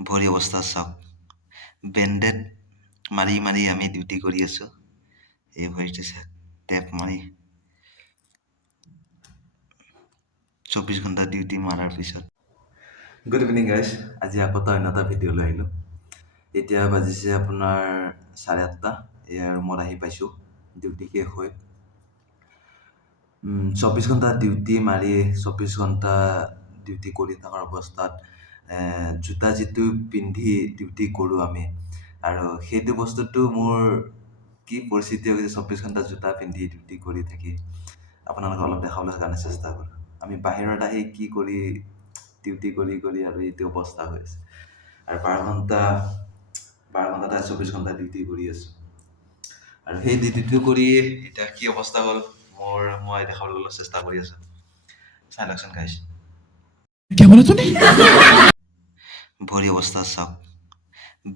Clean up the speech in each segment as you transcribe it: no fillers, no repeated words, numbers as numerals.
ভৰি অৱস্থা চাওক বেণ্ডেড মাৰি মাৰি আমি ডিউটি কৰি আছোঁ এই ভৰিটো চাওক টেপ মাৰি 24 ঘণ্টা ডিউটি মাৰাৰ পিছত গুড ইভিনিং গাইজ আজি আকৌ অন্য এটা ভিডিঅ' লৈ আহিলোঁ এতিয়া বাজিছে আপোনাৰ 8:30 এয়া ৰুমত আহি পাইছোঁ ডিউটি শেষ হৈ 24 ঘণ্টা ডিউটি মাৰি 24 ঘণ্টা ডিউটি কৰি থকাৰ অৱস্থাত জোতা যিটো পিন্ধি ডিউটি কৰোঁ আমি আৰু সেইটো বস্তুটো মোৰ কি পৰিস্থিতি হৈ গৈছে 24 ঘণ্টা জোতা পিন্ধি ডিউটি কৰি থাকি আপোনালোকক অলপ দেখাবলৈ কাৰণে চেষ্টা কৰোঁ আমি বাহিৰত আহি কি কৰি ডিউটি কৰি কৰি আৰু এইটো অৱস্থা হৈ আছে আৰু 12 ঘণ্টা 24 ঘণ্টা ডিউটি কৰি আছোঁ আৰু সেই ডিউটিটো কৰি এতিয়া কি অৱস্থা হ'ল মই দেখাবলৈ চেষ্টা কৰি আছোঁ চাই লওকচোন গাইছ ভৰি অৱস্থা চাওক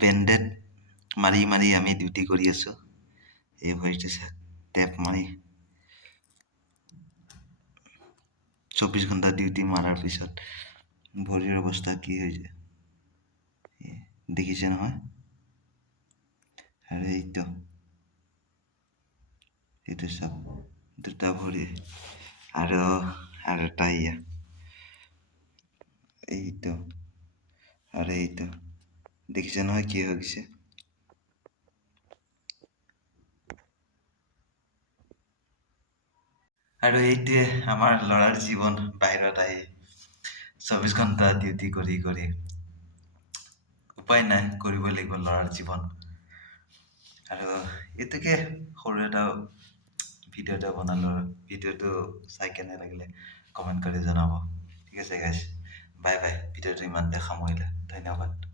বেণ্ডেড মাৰি মাৰি আমি ডিউটি কৰি আছোঁ এই ভৰিটো চাওক টেপ মাৰি 24 ঘণ্টা ডিউটি মাৰাৰ পিছত ভৰিৰ অৱস্থা কি হৈছে দেখিছে নহয় আৰু এইটো চাওক দুটা ভৰি আৰু এটা এইটো আৰু এইটো দেখিছে নহয় কি হৈ গৈছে আৰু এইটোৱে আমাৰ ল'ৰাৰ জীৱন বাহিৰত আহি 24 ঘণ্টা ডিউটি কৰি কৰি উপায় নাই কৰিব লাগিব ল'ৰাৰ জীৱন আৰু এইটোকে সৰু এটা ভিডিঅ' এটা বনালোঁ আৰু ভিডিঅ'টো চাই কেনে লাগিলে কমেণ্ট কৰি জনাব ঠিক আছে গাইজ বাই বাই ভিডিঅ'টো ইমানতে সামৰিলে ধন্যবাদ